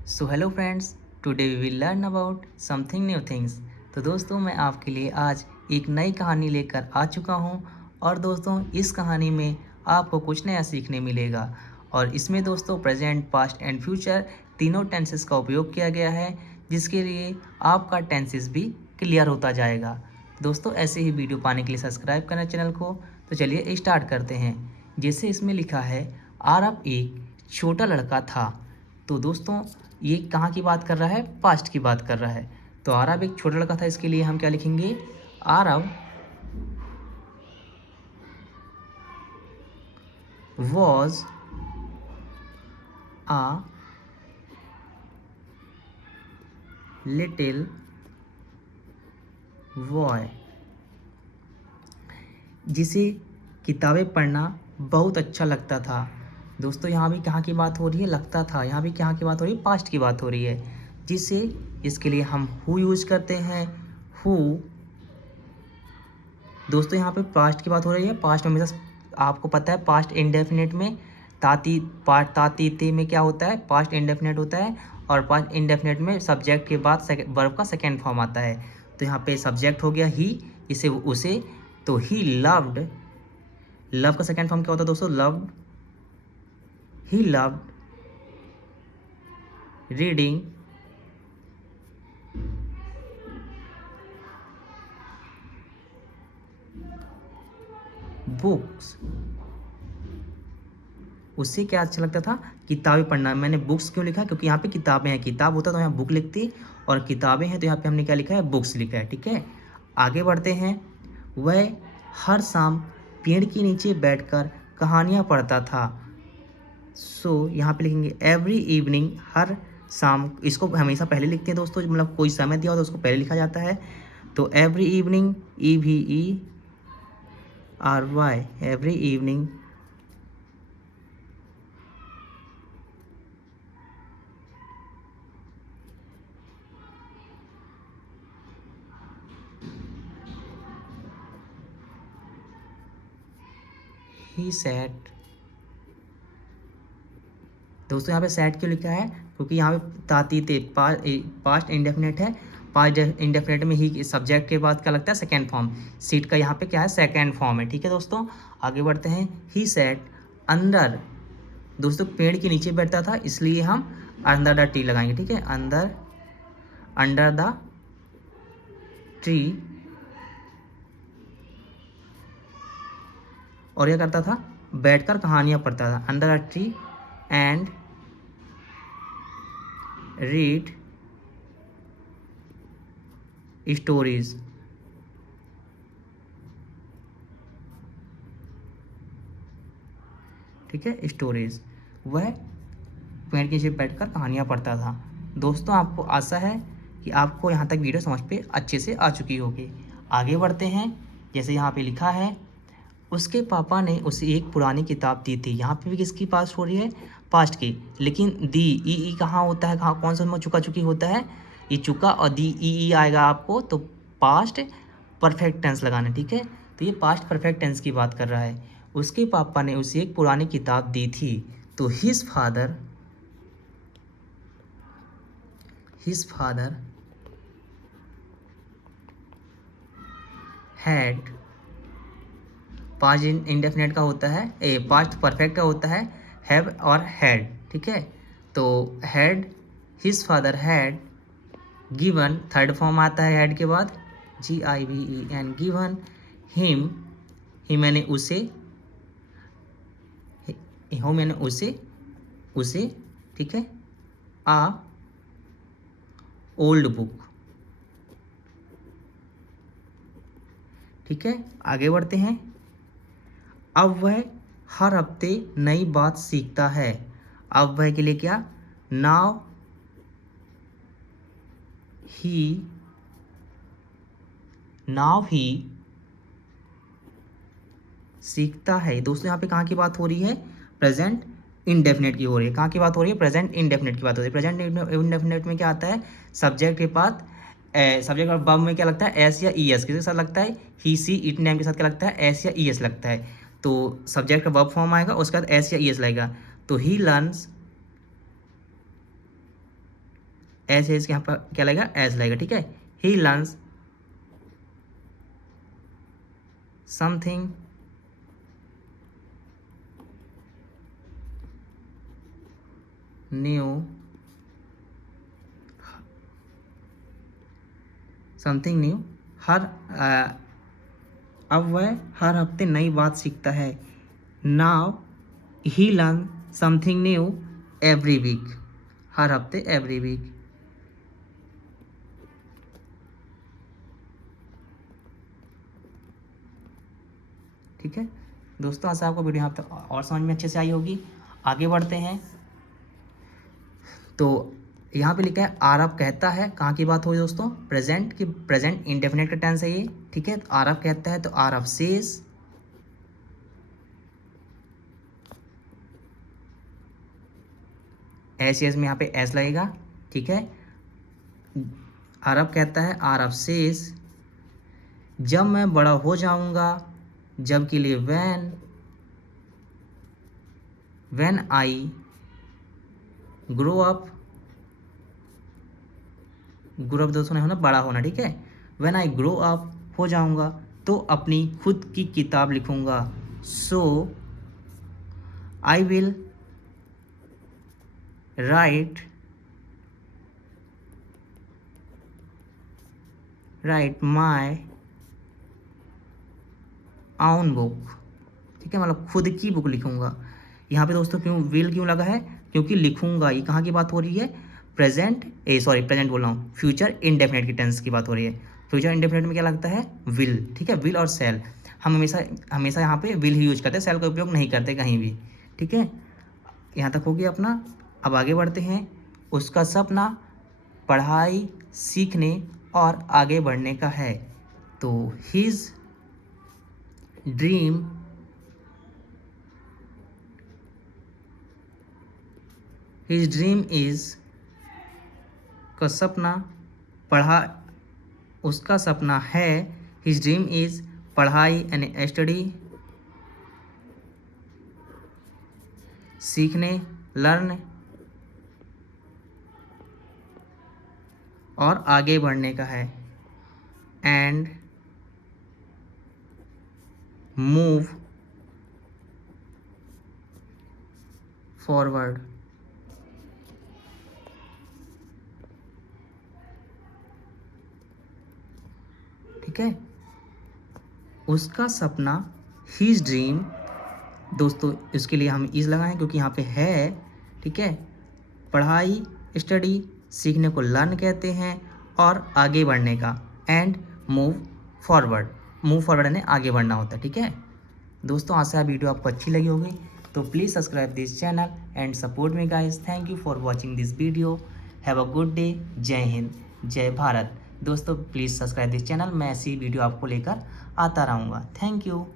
So hello friends, today we will learn about something new things. तो दोस्तों, मैं आपके लिए आज एक नई कहानी लेकर आ चुका हूँ। और दोस्तों, इस कहानी में आपको कुछ नया सीखने मिलेगा। और इसमें दोस्तों प्रेजेंट, पास्ट एंड फ्यूचर तीनों टेंसेस का उपयोग किया गया है, जिसके लिए आपका टेंसेस भी क्लियर होता जाएगा। दोस्तों, ऐसे ही वीडियो पाने के लिए सब्सक्राइब करना चैनल को। तो चलिए स्टार्ट करते हैं। जैसे इसमें लिखा है, आरब एक छोटा लड़का था। तो दोस्तों, ये कहाँ की बात कर रहा है? पास्ट की बात कर रहा है। तो आरब एक छोटा लड़का था, इसके लिए हम क्या लिखेंगे? आरब वॉज आ लिटिल बॉय, जिसे किताबें पढ़ना बहुत अच्छा लगता था। दोस्तों, यहाँ भी कहाँ की बात हो रही है? लगता था। यहाँ भी कहाँ की बात हो रही है? पास्ट की बात हो रही है। जिसे इसके लिए हम हु यूज करते हैं। हु। दोस्तों, यहाँ पे पास्ट की बात हो रही है। पास्ट में हमेशा आपको पता है, पास्ट इंडेफिनिट में तातीते में क्या होता है? पास्ट इंडेफिनिट होता है। और पास्ट इंडेफिनिट में सब्जेक्ट के बाद वर्ब का सेकेंड फॉर्म आता है। तो यहाँ पे सब्जेक्ट हो गया ही, इसे उसे। तो ही लव्ड, लव का सेकेंड फॉर्म क्या होता है दोस्तों? Loved. He loved reading books. उससे क्या अच्छा लगता था? किताबें पढ़ना। मैंने बुक्स क्यों लिखा? क्योंकि यहाँ पे किताबें हैं। किताब होता तो यहाँ बुक लिखती, और किताबें हैं तो यहाँ पे हमने क्या लिखा है? बुक्स लिखा है। ठीक है, आगे बढ़ते हैं। वह हर शाम पेड़ के नीचे बैठकर कहानियाँ पढ़ता था। सो यहाँ पे लिखेंगे एवरी इवनिंग, हर शाम। इसको हमेशा पहले लिखते हैं दोस्तों, मतलब कोई समय दिया होता है उसको पहले लिखा जाता है। तो every evening, EVERY, every evening he sat। दोस्तों, यहाँ पे सैट क्यों लिखा है? क्योंकि यहाँ पे तातीते पास्ट इंडेफिनेट है। पास्ट इंडेफिनेट में ही सब्जेक्ट के बाद क्या लगता है? Second form. सीट का यहाँ पे क्या है? सेकेंड फॉर्म है। ठीक है दोस्तों, आगे बढ़ते हैं। He sat under. दोस्तों, पेड़ के नीचे बैठता था, इसलिए हम अंडर द ट्री लगाएंगे। ठीक है, अंदर, अंडर द ट्री। और क्या करता था? बैठकर कहानियाँ पढ़ता था। Under the tree and read stories. ठीक है, स्टोरीज। वह पेड़ के नीचे बैठकर कहानियाँ पढ़ता था। दोस्तों, आपको आशा है कि आपको यहाँ तक वीडियो समझ पे अच्छे से आ चुकी होगी। आगे बढ़ते हैं। जैसे यहाँ पे लिखा है, उसके पापा ने उसे एक पुरानी किताब दी थी। यहाँ पे भी किसकी पास्ट हो रही है? पास्ट की। लेकिन दी ई कहाँ होता है? कहाँ, कौन सा में चुका चुकी होता है? ये चुका, और दी ई आएगा आपको तो पास्ट परफेक्ट टेंस लगाना। ठीक है, तो ये पास्ट परफेक्ट टेंस की बात कर रहा है। उसके पापा ने उसे एक पुरानी किताब दी थी। तो his father had, past indefinite का होता है, पास्ट परफेक्ट का होता है हैव और हैड। ठीक है, तो had, his father had given, third form आता है हैड के बाद, GIVEN, गिवन हिम, ही मैंने उसे, हो मैंने उसे, ठीक है, आ ओल्ड बुक। ठीक है, आगे बढ़ते हैं। अब वह हर हफ्ते नई बात सीखता है। अब वह के लिए क्या? नाउ ही सीखता है। दोस्तों, यहाँ पे कहाँ की बात हो रही है? प्रेजेंट इंडेफिनेट की हो रही है। कहाँ की बात हो रही है? प्रेजेंट इंडेफिनेट की बात हो रही है। प्रेजेंट इंडेफिनेट में क्या आता है? सब्जेक्ट के बाद सब्जेक्ट और वर्ब में क्या लगता है? एस या ES। किसके साथ लगता है? ही, सी, इट, नेम के साथ क्या लगता है? एस या ES लगता है। तो सब्जेक्ट का वर्ब फॉर्म आएगा, उसके बाद एस या ES लगेगा। तो ही लर्न्स एस एस यहाँ पर क्या लगेगा, एस लगेगा, ठीक है। He learns something new, something new, हर अब वह हर हफ्ते नई बात सीखता है। Now he learn something new every week, हर हफ्ते, एवरी वीक। ठीक है दोस्तों, आशा आपको वीडियो यहाँ तक और समझ में अच्छे से आई होगी। आगे बढ़ते हैं। तो यहाँ पे लिखा है आरव कहता है, कहाँ की बात हो रही दोस्तों, प्रेजेंट की, प्रेजेंट इंडेफिनिट का टेंस है ये, ठीक है। तो आरव कहता है, तो आरव सेज, एस एस में यहाँ पे एस लगेगा, ठीक है। आरव कहता है, आरव सेज जब मैं बड़ा हो जाऊंगा, जब के लिए when I grow up, grow up दोस्तों ने होना बड़ा होना, ठीक है। व्हेन आई ग्रो अप हो जाऊंगा तो अपनी खुद की किताब लिखूंगा। So I will write my own book, ठीक है, मतलब खुद की बुक लिखूंगा। यहाँ पे दोस्तों क्यों विल क्यों लगा है, क्योंकि लिखूंगा, ये कहाँ की बात हो रही है, प्रेजेंट बोल रहा हूँ, फ्यूचर इंडेफिनिट की टेंस की बात हो रही है। फ्यूचर इंडेफिनिट में क्या लगता है, विल, ठीक है। विल और सेल, हम हमेशा यहाँ पे विल ही यूज करते हैं, सेल का उपयोग नहीं करते कहीं भी, ठीक है। यहाँ तक हो गया अपना। अब आगे बढ़ते हैं। उसका सपना पढ़ाई, सीखने और आगे बढ़ने का है। तो हिज ड्रीम इज, का सपना उसका सपना है, हिज ड्रीम इज पढ़ाई एंड स्टडी, सीखने, लर्न और आगे बढ़ने का है, एंड मूव फॉरवर्ड, ठीक है। उसका सपना, हिज ड्रीम, दोस्तों इसके लिए हम इज लगाएं क्योंकि यहाँ पे है, ठीक है। पढ़ाई, स्टडी, सीखने को लर्न कहते हैं, और आगे बढ़ने का, एंड मूव फॉरवर्ड यानी आगे बढ़ना होता है, ठीक है। दोस्तों आशा है वीडियो आपको अच्छी लगी होगी, तो please subscribe this channel and support me guys. Thank you for watching this video. Have a good day. जय हिंद, जय भारत। दोस्तों प्लीज़ सब्सक्राइब दिस चैनल, मैं ऐसी वीडियो आपको लेकर आता रहूँगा। Thank you.